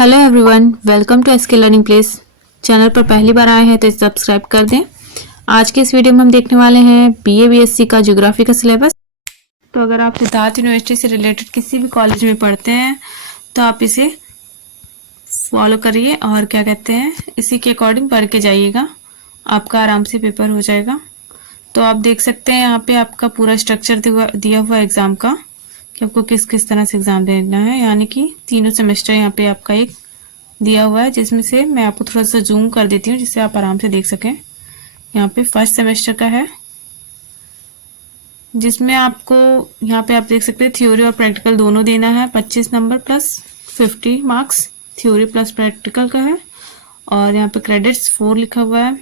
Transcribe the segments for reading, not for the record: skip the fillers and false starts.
Hello everyone, welcome to SK learning place. Channel पर पहली बार आए हैं तो सब्सक्राइब कर दें। आज के इस वीडियो में हम देखने वाले हैं बीए बीएससी का ज्योग्राफी का सिलेबस। तो अगर आप सिद्धार्थ यूनिवर्सिटी से रिलेटेड किसी भी कॉलेज में पढ़ते हैं तो आप इसे फॉलो करिए और क्या कहते हैं, इसी के अकॉर्डिंग पढ़ के जाइएगा, आपका आराम से पेपर हो जाएगा। तो आप देख सकते हैं यहाँ पे आपका पूरा स्ट्रक्चर दिया हुआ एग्ज़ाम का कि आपको किस किस तरह से एग्ज़ाम देना है, यानी कि तीनों सेमेस्टर यहाँ पे आपका एक दिया हुआ है, जिसमें से मैं आपको थोड़ा सा जूम कर देती हूँ जिससे आप आराम से देख सकें। यहाँ पे फर्स्ट सेमेस्टर का है, जिसमें आपको यहाँ पे आप देख सकते हैं थ्योरी और प्रैक्टिकल दोनों देना है। 25 number plus 50 marks theory plus practical का है। और यहाँ पे क्रेडिट्स 4 लिखा हुआ है।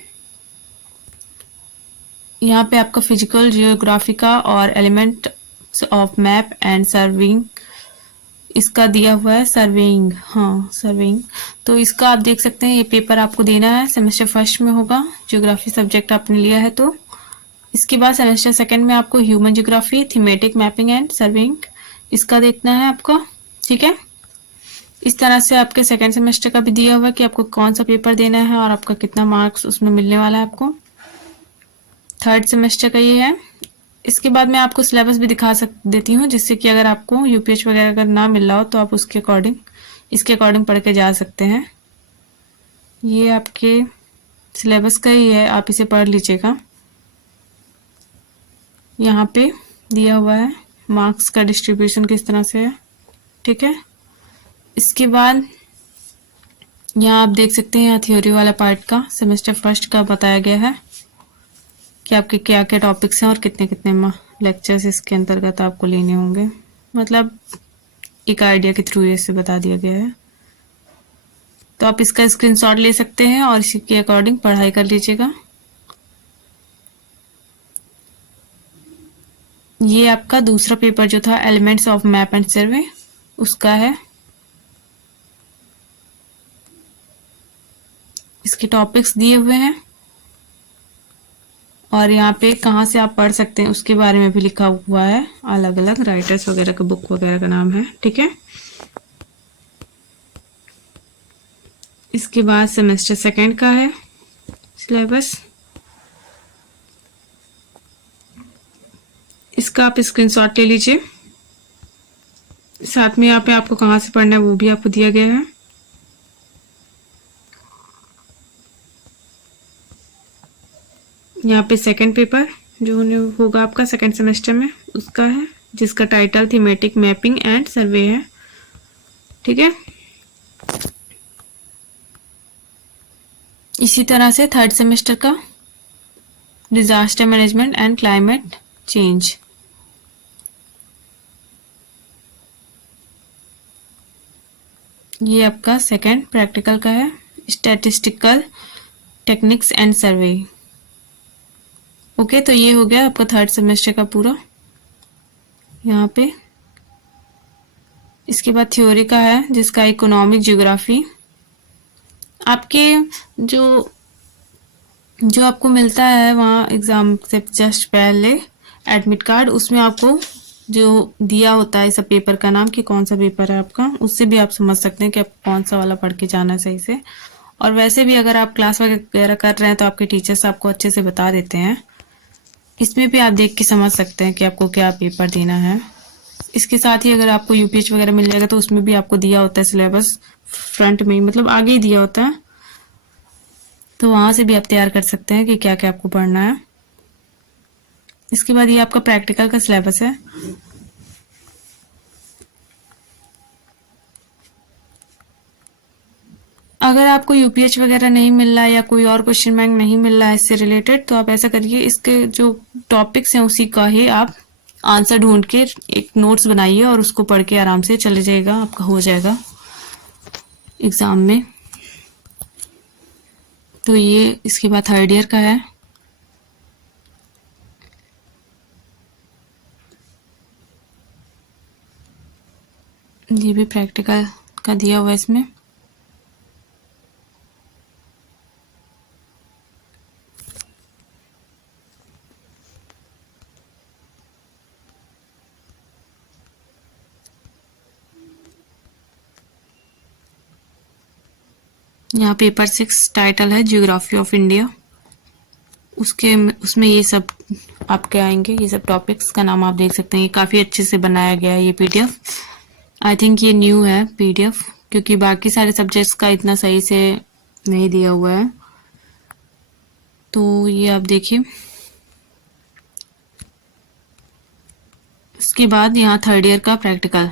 यहाँ पे आपका फिजिकल जियोग्राफी का और element of map and serving इसका दिया हुआ है। सर्वेइंग, हाँ सर्वेइंग। तो इसका आप देख सकते हैं, ये पेपर आपको देना है, सेमेस्टर फर्स्ट में होगा। ज्योग्राफी सब्जेक्ट आपने लिया है तो इसके बाद सेमेस्टर सेकंड में आपको human geography, thematic mapping and surveying इसका देखना है आपको, ठीक है। इस तरह से आपके सेकंड सेमेस्टर का भी दिया हुआ है कि आपको कौन सा पेपर देना है और आपका कितना मार्क्स उसमें मिलने वाला है आपको। थर्ड सेमेस्टर का ये है। इसके बाद मैं आपको सिलेबस भी दिखा देती हूँ, जिससे कि अगर आपको यूपीएच वगैरह अगर ना मिल रहा हो तो आप उसके अकॉर्डिंग इसके अकॉर्डिंग पढ़ के जा सकते हैं। ये आपके सिलेबस का ही है, आप इसे पढ़ लीजिएगा। यहाँ पे दिया हुआ है मार्क्स का डिस्ट्रीब्यूशन किस तरह से है, ठीक है। इसके बाद यहाँ आप देख सकते हैं, यहाँ थ्योरी वाला पार्ट का सेमेस्टर फर्स्ट का बताया गया है कि आपके क्या क्या टॉपिक्स हैं और कितने कितने लेक्चर्स इसके अंतर्गत आपको लेने होंगे, मतलब एक आइडिया के थ्रू इसे बता दिया गया है। तो आप इसका स्क्रीनशॉट ले सकते हैं और इसी के अकॉर्डिंग पढ़ाई कर लीजिएगा। ये आपका दूसरा पेपर जो था एलिमेंट्स ऑफ मैप एंड सर्वे उसका है। इसके टॉपिक्स दिए हुए हैं और यहाँ पे कहाँ से आप पढ़ सकते हैं उसके बारे में भी लिखा हुआ है, अलग अलग राइटर्स वगैरह का बुक वगैरह का नाम है, ठीक है। इसके बाद सेमेस्टर सेकंड का है सिलेबस। इसका आप स्क्रीनशॉट ले लीजिए, साथ में यहाँ पे आपको कहाँ से पढ़ना है वो भी आपको दिया गया है। यहाँ पे सेकंड पेपर जो होगा आपका सेकंड सेमेस्टर में उसका है, जिसका टाइटल थीमेटिक मैपिंग एंड सर्वे है, ठीक है। इसी तरह से थर्ड सेमेस्टर का disaster management and climate change. ये आपका सेकंड प्रैक्टिकल का है, statistical techniques and survey. Okay, तो ये हो गया आपका थर्ड सेमेस्टर का पूरा यहाँ पे। इसके बाद थ्योरी का है, जिसका इकोनॉमिक ज्योग्राफी। आपके जो जो आपको मिलता है वहाँ एग्ज़ाम से जस्ट पहले एडमिट कार्ड, उसमें आपको जो दिया होता है सब पेपर का नाम कि कौन सा पेपर है आपका, उससे भी आप समझ सकते हैं कि आप कौन सा वाला पढ़ के जाना है सही से। और वैसे भी अगर आप क्लास वगैरह कर रहे हैं तो आपके टीचर्स आपको अच्छे से बता देते हैं। इसमें भी आप देख के समझ सकते हैं कि आपको क्या पेपर देना है। इसके साथ ही अगर आपको यूपीएच वगैरह मिल जाएगा तो उसमें भी आपको दिया होता है सिलेबस फ्रंट में ही, मतलब आगे ही दिया होता है, तो वहाँ से भी आप तैयार कर सकते हैं कि क्या क्या आपको पढ़ना है। इसके बाद ये आपका प्रैक्टिकल का सिलेबस है। अगर आपको यूपीएच वगैरह नहीं मिल रहा है या कोई और क्वेश्चन बैंक नहीं मिल रहा है इससे रिलेटेड, तो आप ऐसा करिए, इसके जो टॉपिक्स हैं उसी का ही आप आंसर ढूंढ के एक नोट्स बनाइए और उसको पढ़ के आराम से चले जाएगा, आपका हो जाएगा एग्ज़ाम में। तो ये इसके बाद थर्ड ईयर का है। ये भी प्रैक्टिकल का दिया हुआ है इसमें। यहाँ पेपर 6 टाइटल है ज्योग्राफी ऑफ इंडिया। उसमें ये सब आपके आएंगे, ये सब टॉपिक्स का नाम आप देख सकते हैं। ये काफ़ी अच्छे से बनाया गया है ये पीडीएफ। आई थिंक ये न्यू है पीडीएफ, क्योंकि बाकी सारे सब्जेक्ट्स का इतना सही से नहीं दिया हुआ है। तो ये आप देखिए। उसके बाद यहाँ 3rd ईयर का प्रैक्टिकल,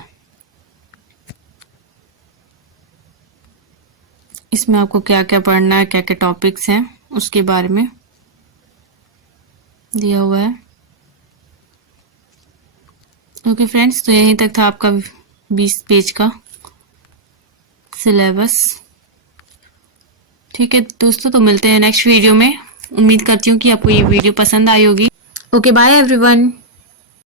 इसमें आपको क्या क्या पढ़ना है, क्या क्या टॉपिक्स हैं, उसके बारे में दिया हुआ है। ओके फ्रेंड्स, तो यहीं तक था आपका 20 पेज का सिलेबस। ठीक है दोस्तों, तो मिलते हैं नेक्स्ट वीडियो में। उम्मीद करती हूँ कि आपको ये वीडियो पसंद आई होगी। Okay bye everyone.